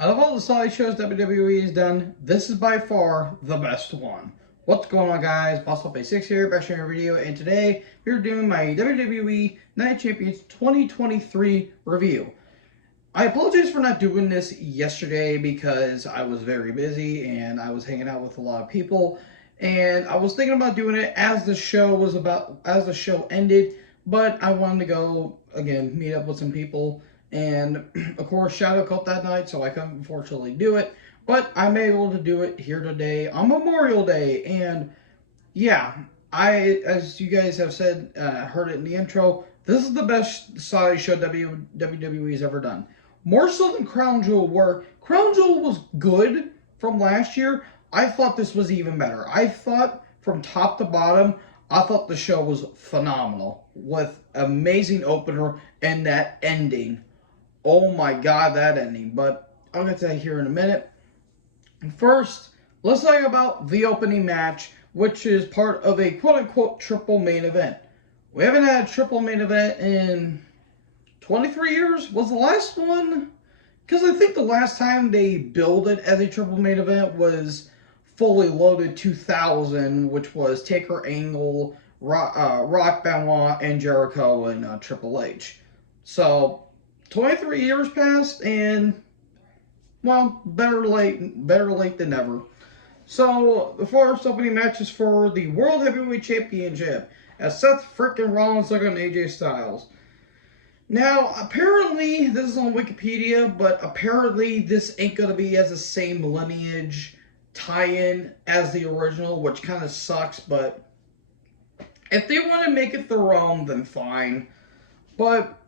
Out of all the solid shows WWE has done, this is by far the best one. What's going on, guys? BossUp86 here, back sharing a video, and today we're doing my WWE Night Champions 2023 review. I apologize for not doing this yesterday because I was very busy and I was hanging out with a lot of people, and I was thinking about doing it as the show ended, but I wanted to go again meet up with some people, and of course Shadow Cult that night, so I couldn't unfortunately do it. But I'm able to do it here today on Memorial Day, and yeah, as you guys have said, heard it in the intro, this is the best Saudi show WWE has ever done. More so than Crown Jewel, where Crown Jewel was good from last year. I thought this was even better. I thought from top to bottom, I thought the show was phenomenal with amazing opener and that ending. Oh my god, that ending. But I'll get to that here in a minute. First, let's talk about the opening match, which is part of a quote-unquote triple main event. We haven't had a triple main event in 23 years. Was the last one? Because I think the last time they billed it as a triple main event was Fully Loaded 2000, which was Taker, Angle, Rock Benoit, and Jericho and Triple H. So 23 years passed, and well, better late than never. So the first opening match is for the World Heavyweight Championship, as Seth frickin' Rollins took on AJ Styles. Now, apparently, this is on Wikipedia, but apparently this ain't gonna be as the same lineage tie-in as the original, which kind of sucks, but if they want to make it their own, then fine. But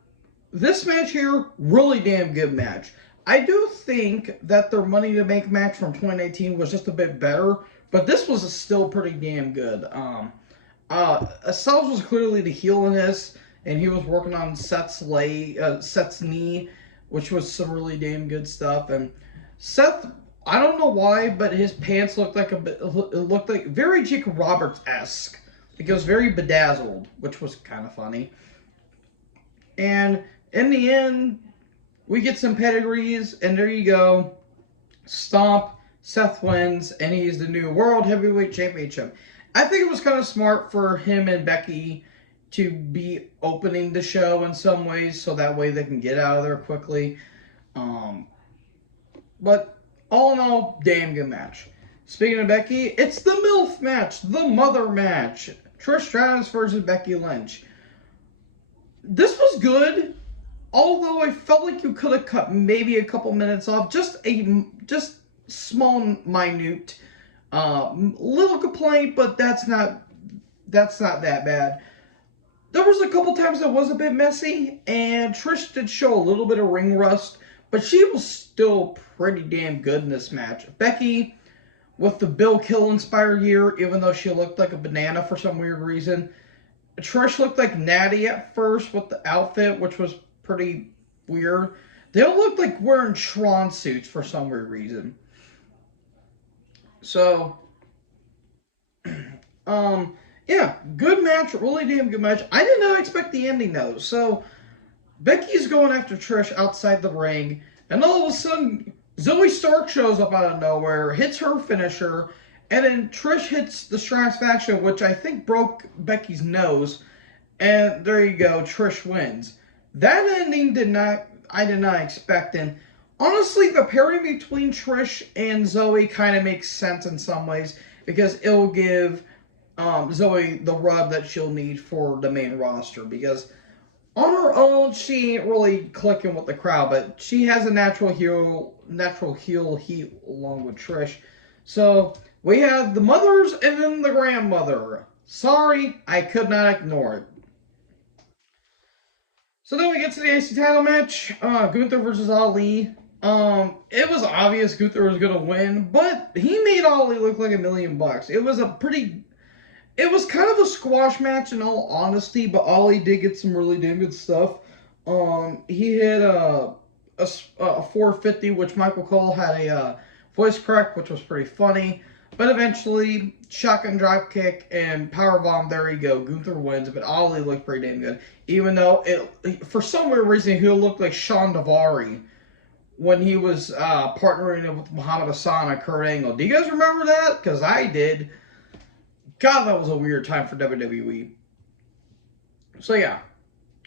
this match here, really damn good match. I do think that their Money to Make match from 2019 was just a bit better, but this was still pretty damn good. Styles was clearly the heel in this, and he was working on Seth's knee, which was some really damn good stuff. And Seth, I don't know why, but his pants looked like it looked like very Jake Roberts-esque. It was very bedazzled, which was kind of funny. And in the end, we get some pedigrees, and there you go. Stomp, Seth wins, and he's the new World Heavyweight Championship. I think it was kind of smart for him and Becky to be opening the show in some ways, so that way they can get out of there quickly. But all in all, damn good match. Speaking of Becky, it's the MILF match, the mother match. Trish Stratus versus Becky Lynch. This was good, although I felt like you could have cut maybe a couple minutes off. Just small, minute, little complaint, but that's not that bad. There was a couple times that was a bit messy, and Trish did show a little bit of ring rust, but she was still pretty damn good in this match. Becky, with the Bill Kill inspired gear, even though she looked like a banana for some weird reason. Trish looked like Natty at first with the outfit, which was pretty weird. They all looked like wearing Tron suits for some weird reason. So, yeah, good match, really damn good match. I did not expect the ending though. So, Becky's going after Trish outside the ring, and all of a sudden, Zoe Stark shows up out of nowhere, hits her finisher, and then Trish hits the Stratusfaction, which I think broke Becky's nose. And there you go, Trish wins. That ending I did not expect. And honestly, the pairing between Trish and Zoe kind of makes sense in some ways, because it'll give Zoe the rub that she'll need for the main roster. Because on her own, she ain't really clicking with the crowd, but she has a natural heel heat along with Trish. So we have the mothers and then the grandmother. Sorry, I could not ignore it. So then we get to the IC title match, Gunther versus Ali. It was obvious Gunther was gonna win, but he made Ali look like $1,000,000. It was kind of a squash match in all honesty, but Ali did get some really damn good stuff. He hit a 450, which Michael Cole had a voice crack, which was pretty funny. But eventually, shotgun drop kick and powerbomb, there you go. Gunther wins, but Ali looked pretty damn good. Even though, for some weird reason, he looked like Sean Davari when he was partnering with Muhammad Hassan and Kurt Angle. Do you guys remember that? Because I did. God, that was a weird time for WWE. So yeah,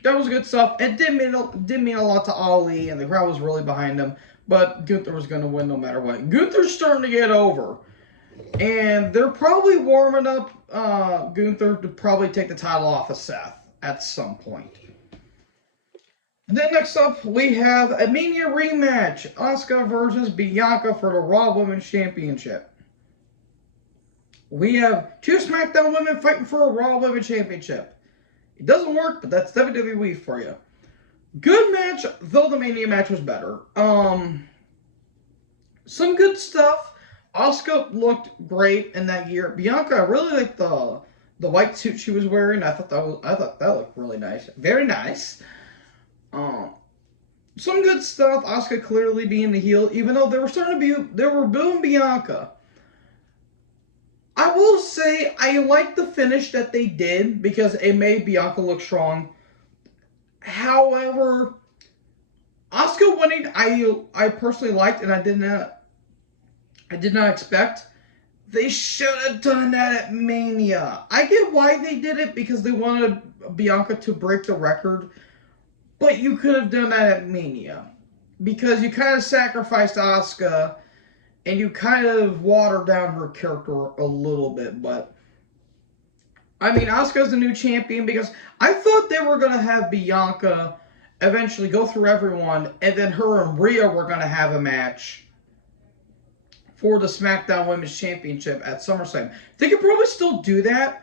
that was good stuff. It did mean a lot to Ali, and the crowd was really behind him. But Gunther was going to win no matter what. Gunther's starting to get over, and they're probably warming up Gunther to probably take the title off of Seth at some point. And then next up, we have a Mania rematch: Asuka versus Bianca for the Raw Women's Championship. We have two SmackDown women fighting for a Raw Women's Championship. It doesn't work, but that's WWE for you. Good match, though the Mania match was better. Some good stuff. Asuka looked great in that gear. Bianca, I really liked the white suit she was wearing. I thought that looked really nice. Very nice. Some good stuff. Asuka clearly being the heel, even though they were booing Bianca. I will say I like the finish that they did because it made Bianca look strong. However, Asuka winning, I personally liked, and I did not expect. They should have done that at Mania. I get why they did it because they wanted Bianca to break the record, but you could have done that at Mania because you kind of sacrificed Asuka and you kind of watered down her character a little bit. But I mean, Asuka's the new champion because I thought they were going to have Bianca eventually go through everyone, and then her and Rhea were going to have a match for the SmackDown Women's Championship at SummerSlam. They could probably still do that,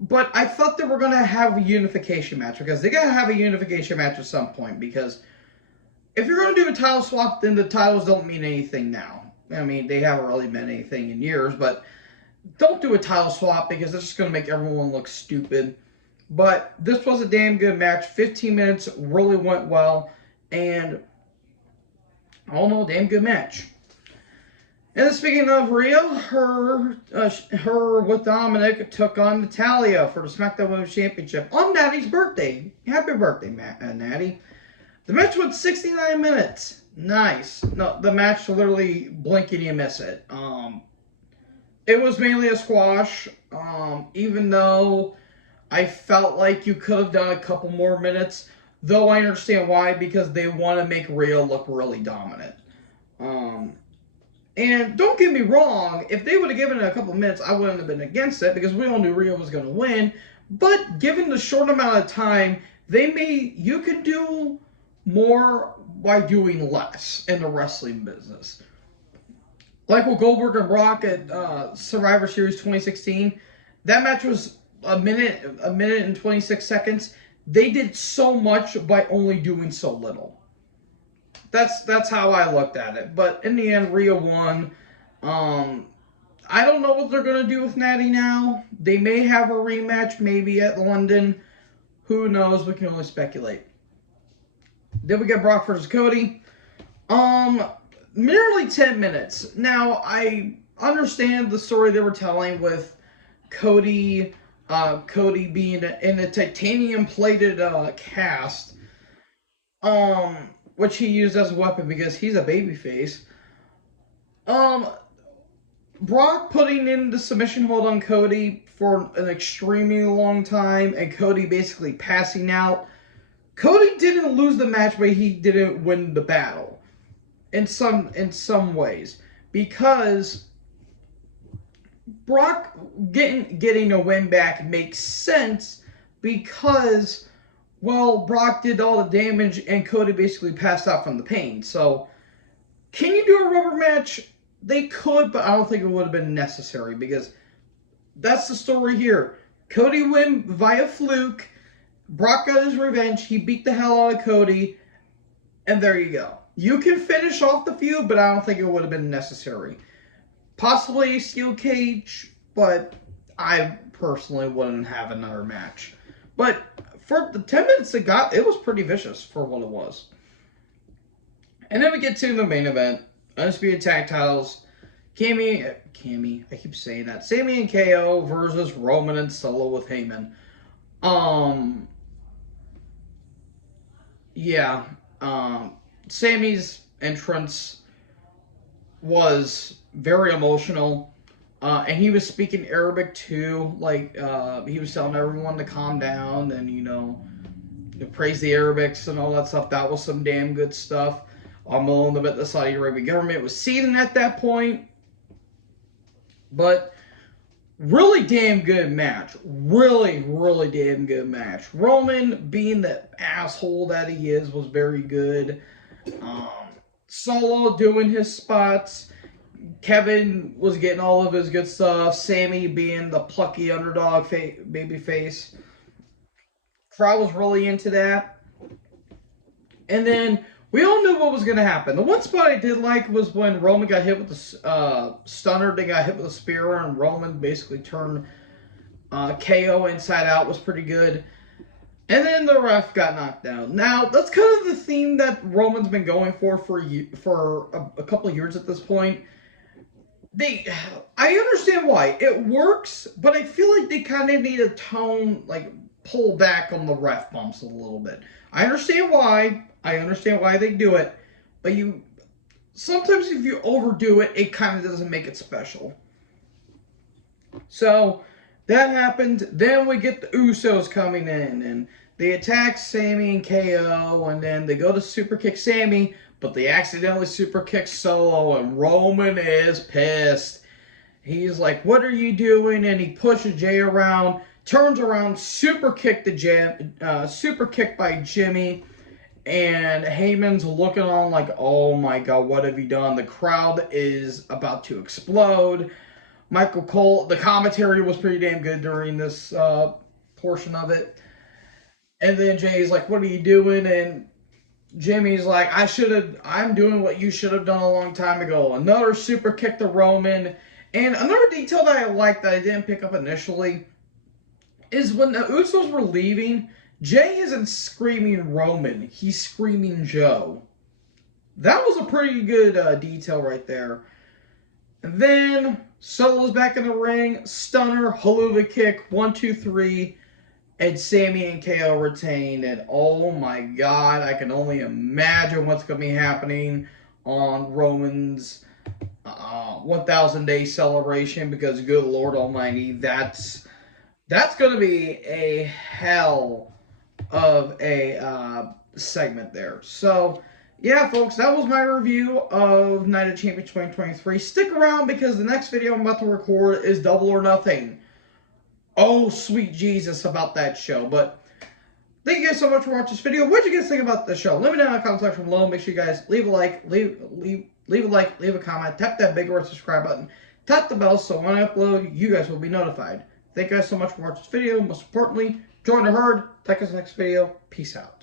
but I thought they were going to have a unification match because they got to have a unification match at some point because if you're going to do a title swap, then the titles don't mean anything now. I mean, they haven't really meant anything in years, but don't do a title swap because it's just going to make everyone look stupid. But this was a damn good match. 15 minutes really went well, and all in all, damn good match. And then speaking of Rhea, her with Dominic took on Natalya for the SmackDown Women's Championship on Natty's birthday. Happy birthday, Natty. The match went 69 minutes. Nice. No, the match literally blink and you miss it. It was mainly a squash, even though I felt like you could have done a couple more minutes, though I understand why, because they want to make Rhea look really dominant. And don't get me wrong, if they would have given it a couple minutes, I wouldn't have been against it, because we all knew Rhea was going to win. But given the short amount of time, you could do more by doing less in the wrestling business. Like with Goldberg and Brock at Survivor Series 2016, that match was a minute and 26 seconds. They did so much by only doing so little. That's how I looked at it. But in the end, Rhea won. I don't know what they're going to do with Natty now. They may have a rematch, maybe at London. Who knows? We can only speculate. Then we get Brock versus Cody. Merely 10 minutes. Now, I understand the story they were telling with Cody being in a titanium-plated cast, which he used as a weapon because he's a babyface. Brock putting in the submission hold on Cody for an extremely long time, and Cody basically passing out. Cody didn't lose the match, but he didn't win the battle in some ways, because Brock getting a win back makes sense because, well, Brock did all the damage and Cody basically passed out from the pain. So, can you do a rubber match? They could, but I don't think it would have been necessary because that's the story here. Cody win via fluke. Brock got his revenge. He beat the hell out of Cody. And there you go. You can finish off the feud, but I don't think it would have been necessary. Possibly a steel cage, but I personally wouldn't have another match. But for the 10 minutes it got, it was pretty vicious for what it was. And then we get to the main event. Undisputed Tag Titles. Sami, I keep saying that. Sami and KO versus Roman and Solo with Heyman. Sami's entrance was very emotional. And he was speaking Arabic too. Like, he was telling everyone to calm down and, to praise the Arabics and all that stuff. That was some damn good stuff. I'm willing to bet the Saudi Arabian government was seething at that point. But really damn good match. Really, really damn good match. Roman, being the asshole that he is, was very good. Solo doing his spots. Kevin was getting all of his good stuff. Sammy being the plucky underdog baby face. Crowd was really into that. And then we all knew what was going to happen. The one spot I did like was when Roman got hit with the stunner. They got hit with a spear, and Roman basically turned KO inside out. Was pretty good. And then the ref got knocked down. Now, that's kind of the theme that Roman's been going for a couple of years at this point. I understand why. It works, but I feel like they kind of need to pull back on the ref bumps a little bit. I understand why. I understand why they do it. But sometimes if you overdo it, it kind of doesn't make it special. So, that happened. Then we get the Usos coming in, and they attack Sammy and KO, and then they go to super kick Sammy, but they accidentally super kick Solo, and Roman is pissed. He's like, "What are you doing?" And he pushes Jay around, turns around, super kick by Jimmy, and Heyman's looking on like, "Oh my God, what have you done?" The crowd is about to explode. Michael Cole, the commentary was pretty damn good during this portion of it. And then Jay's like, "What are you doing?" And Jimmy's like, I'm doing what you should have done a long time ago. Another super kick to Roman. And another detail that I liked that I didn't pick up initially is when the Usos were leaving, Jay isn't screaming Roman. He's screaming Joe. That was a pretty good detail right there. And then Solo's back in the ring. Stunner, haluva kick, 1, 2, 3. And Sammy and KO retain. And oh my God, I can only imagine what's going to be happening on Roman's 1,000-day celebration. Because good Lord Almighty, that's going to be a hell of a segment there. So, yeah, folks, that was my review of Night of Champions 2023. Stick around because the next video I'm about to record is Double or Nothing. Oh, sweet Jesus about that show. But thank you guys so much for watching this video. What did you guys think about the show? Let me know in the comment section below. Make sure you guys leave a like, leave a comment, tap that big red subscribe button, tap the bell so when I upload, you guys will be notified. Thank you guys so much for watching this video. Most importantly, join the herd. Take us in the next video. Peace out.